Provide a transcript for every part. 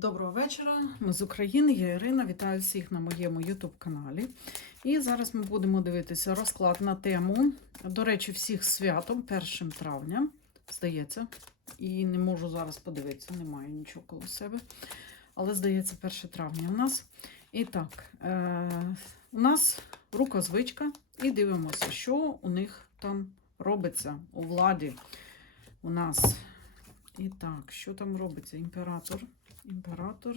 Доброго вечора. Ми з України. Я Ірина. Вітаю всіх на моєму YouTube каналі. І зараз ми будемо дивитися розклад на тему. До речі, всіх святом 1 травня, здається. І не можу зараз подивитися, немає нічого коло себе. Але здається, 1 травня у нас. І так, е- у нас рукозвичка, і дивимося, що у них там робиться у владі. У нас. І так, що там робиться? Імператор. Імператор,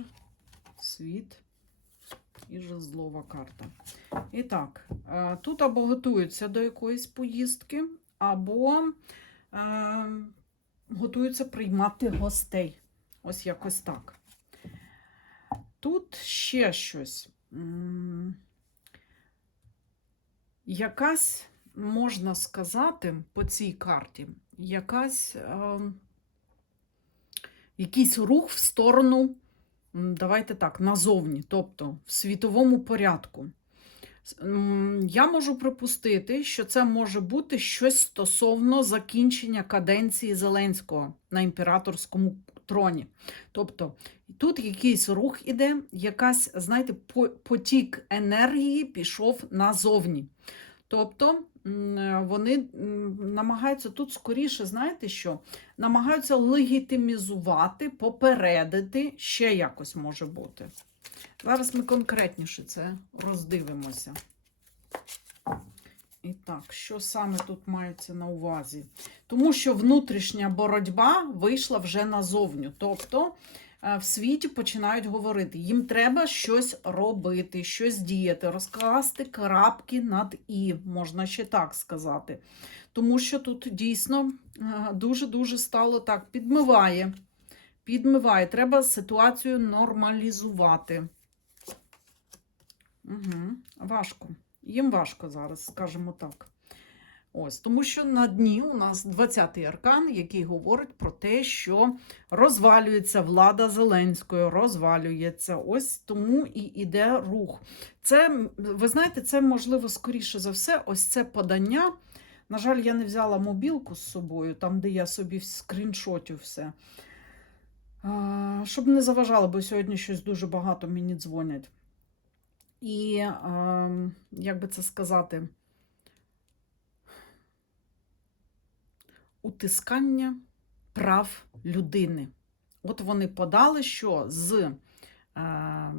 світ і жезлова карта. І так, е, тут або готуються до якоїсь поїздки, або е, готуються приймати гостей. Ось якось так. Тут ще щось. Якась, можна сказати, по цій карті, якась. Е, якийсь рух в сторону, давайте так, назовні, тобто в світовому порядку. Я можу припустити, що це може бути щось стосовно закінчення каденції Зеленського на імператорському троні. Тобто тут якийсь рух іде, якась, знаєте, потік енергії пішов назовні. Тобто е, вони намагаються тут скоріше, знаєте що? намагаються легітимізувати, попередити, ще якось може бути. Зараз ми конкретніше це роздивимося. І так, що саме тут мається на увазі? Тому що внутрішня боротьба вийшла вже назовню. Тобто в світі починають говорити, їм треба щось робити, щось діяти, розкласти крапки над і, можна ще так сказати. Тому що тут дійсно е, дуже-дуже стало так, підмиває. Підмиває. Треба ситуацію нормалізувати. Угу. Важко. Їм важко зараз, скажімо так. Ось, тому що на дні у нас 20-й аркан, який говорить про те, що розвалюється влада Зеленської, розвалюється. Ось тому і йде рух. Це, ви знаєте, це можливо скоріше за все, ось це подання. На жаль, я не взяла мобілку з собою, там, де я собі скріншотю все. Щоб не заважало, бо сьогодні щось дуже багато мені дзвонять. І, як би це сказати, утискання прав людини. От вони подали, що з е,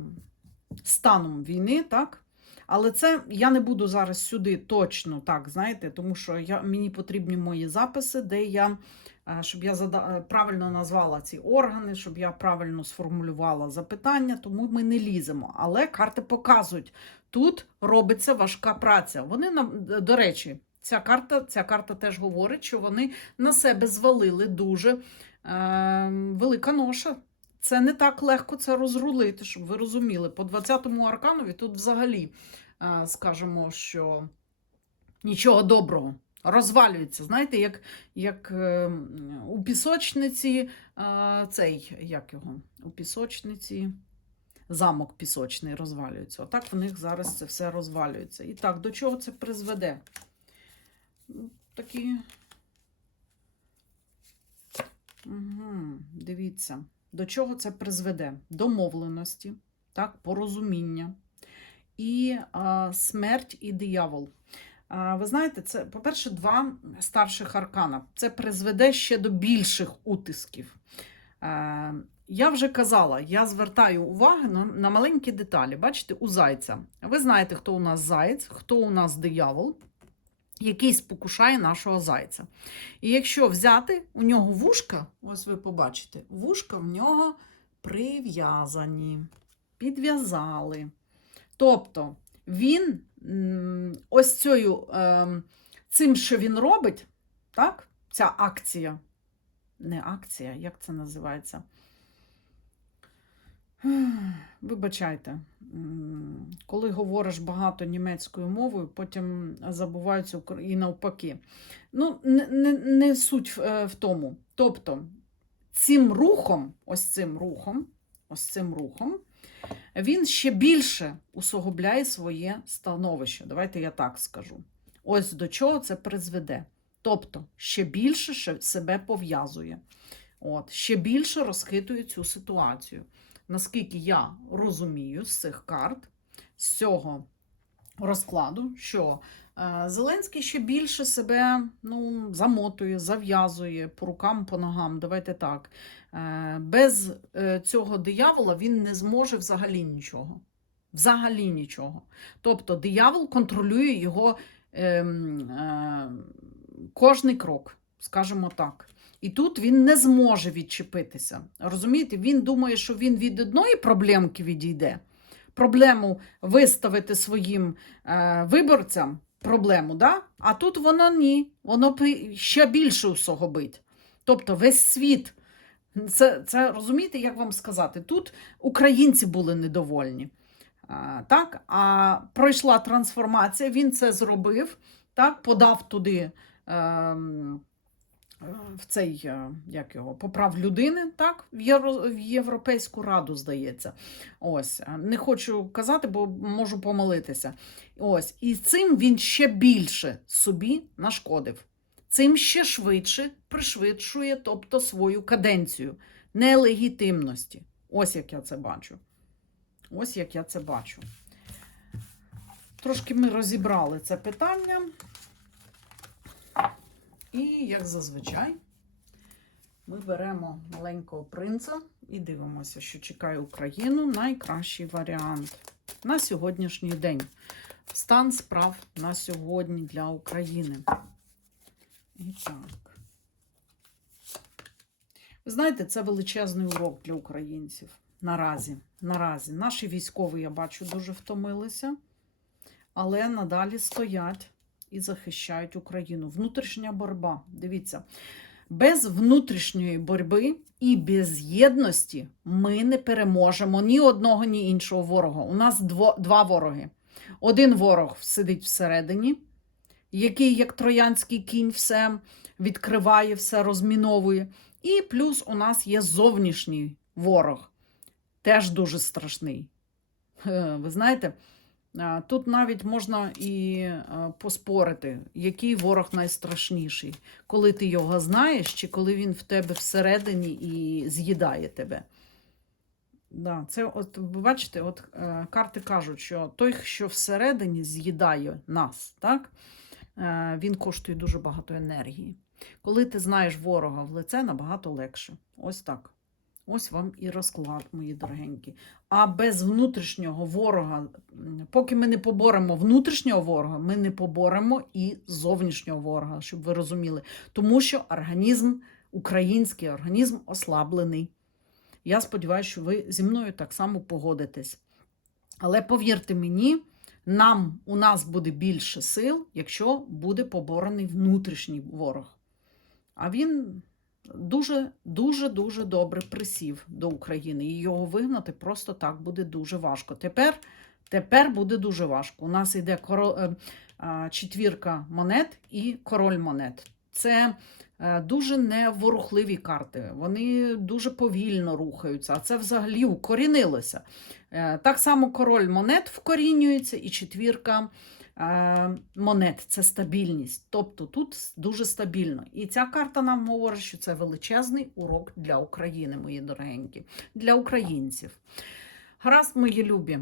станом війни, так? Але це я не буду зараз сюди точно так, знаєте, тому що я, мені потрібні мої записи, де я, е, щоб я зада, е, правильно назвала ці органи, щоб я правильно сформулювала запитання, тому ми не ліземо. Але карти показують, тут робиться важка праця. Вони нам, до речі, ця карта, ця карта теж говорить, що вони на себе звалили дуже е, велика ноша. Це не так легко це розрулити, щоб ви розуміли. По 20-му арканові тут взагалі е, скажемо, що нічого доброго. Розвалюється. Знаєте, як, як е, у пісочниці е, цей, як його? У пісочниці замок пісочний розвалюється. Отак в них зараз це все розвалюється. І так, до чого це призведе? Такі. Угу, дивіться, до чого це призведе? Домовленості, так, порозуміння і а, смерть і диявол. А, ви знаєте, це, по-перше, два старших аркана. Це призведе ще до більших утисків. А, я вже казала, я звертаю увагу на, на маленькі деталі. Бачите, у зайця. Ви знаєте, хто у нас заєць, хто у нас диявол який спокушає нашого зайця. І якщо взяти у нього вушка, ось ви побачите, вушка в нього прив'язані, підв'язали. Тобто він ось цією, ем, цим, що він робить, так, ця акція, не акція, як це називається? Вибачайте, коли говориш багато німецькою мовою, потім забуваються і навпаки. Ну, не, не, не суть в, е, в тому. Тобто, цим рухом, ось цим рухом, ось цим рухом, він ще більше усугубляє своє становище. Давайте я так скажу. Ось до чого це призведе. Тобто, ще більше себе пов'язує. От, ще більше розхитує цю ситуацію. Наскільки я розумію з цих карт, з цього розкладу, що е, Зеленський ще більше себе ну, замотує, зав'язує по рукам, по ногам. Давайте так. Е, без е, цього диявола він не зможе взагалі нічого. Взагалі нічого. Тобто диявол контролює його ем, е, кожний крок, скажімо так. І тут він не зможе відчепитися. Розумієте, він думає, що він від одної проблемки відійде. Проблему виставити своїм е, виборцям, проблему, да? а тут воно ні, воно ще більше усугубить. Тобто весь світ. Це, це розумієте, як вам сказати? Тут українці були недовольні. А, так, а пройшла трансформація, він це зробив, так, подав туди е, в цей, е, як його, поправ людини, так, в, Євро, в Європейську раду, здається. Ось, е, не хочу казати, бо можу помилитися. Ось, і цим він ще більше собі нашкодив. Цим ще швидше пришвидшує, тобто свою каденцію нелегітимності. Ось як я це бачу. Ось як я це бачу. Трошки ми розібрали це питання. І, як зазвичай, ми беремо маленького принца і дивимося, що чекає Україну найкращий варіант на сьогоднішній день. Стан справ на сьогодні для України. І так. Ви знаєте, це величезний урок для українців. Наразі. Наразі. Наші військові, я бачу, дуже втомилися, але надалі стоять і захищають Україну. Внутрішня боротьба. Дивіться, без внутрішньої боротьби і без єдності ми не переможемо ні одного, ні іншого ворога. У нас два вороги. Один ворог сидить всередині, який, як троянський кінь, все відкриває, все розміновує. І плюс у нас є зовнішній ворог, теж дуже страшний. Е, Ви знаєте, тут навіть можна і е, поспорити, який ворог найстрашніший, коли ти його знаєш, чи коли він в тебе всередині і з'їдає тебе. Да, це от ви бачите, от е, карти кажуть, що той, що всередині з'їдає нас, так, е, він коштує дуже багато енергії. Коли ти знаєш ворога в лице, набагато легше. Ось так. Ось вам і розклад, мої дорогенькі. А без внутрішнього ворога, поки ми не поборемо внутрішнього ворога, ми не поборемо і зовнішнього ворога, щоб ви розуміли. Тому що організм, український організм ослаблений. Я сподіваюся, що ви зі мною так само погодитесь. Але повірте мені, нам у нас буде більше сил, якщо буде поборений внутрішній ворог. А він дуже, дуже, дуже добре присів до України. І його вигнати просто так буде дуже важко. Тепер, тепер буде дуже важко. У нас йде коро, е, четвірка монет і король монет. Це е, дуже неворухливі карти. Вони дуже повільно рухаються, а це взагалі укорінилося. Е, Так само король монет вкорінюється, і четвірка монет це стабільність. Тобто тут дуже стабільно. І ця карта нам говорить, що це величезний урок для України, мої дорогенькі, для українців. Гаразд, мої любі.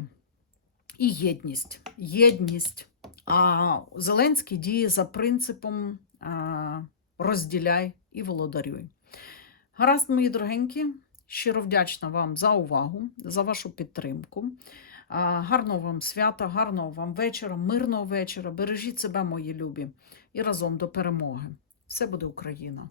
І єдність. Єдність. А Зеленський діє за принципом а, розділяй і володарюй. Гаразд, мої дорогенькі, щиро вдячна вам за увагу, за вашу підтримку. Гарного вам свята, гарного вам вечора, мирного вечора. Бережіть себе, мої любі, і разом до перемоги. Все буде Україна!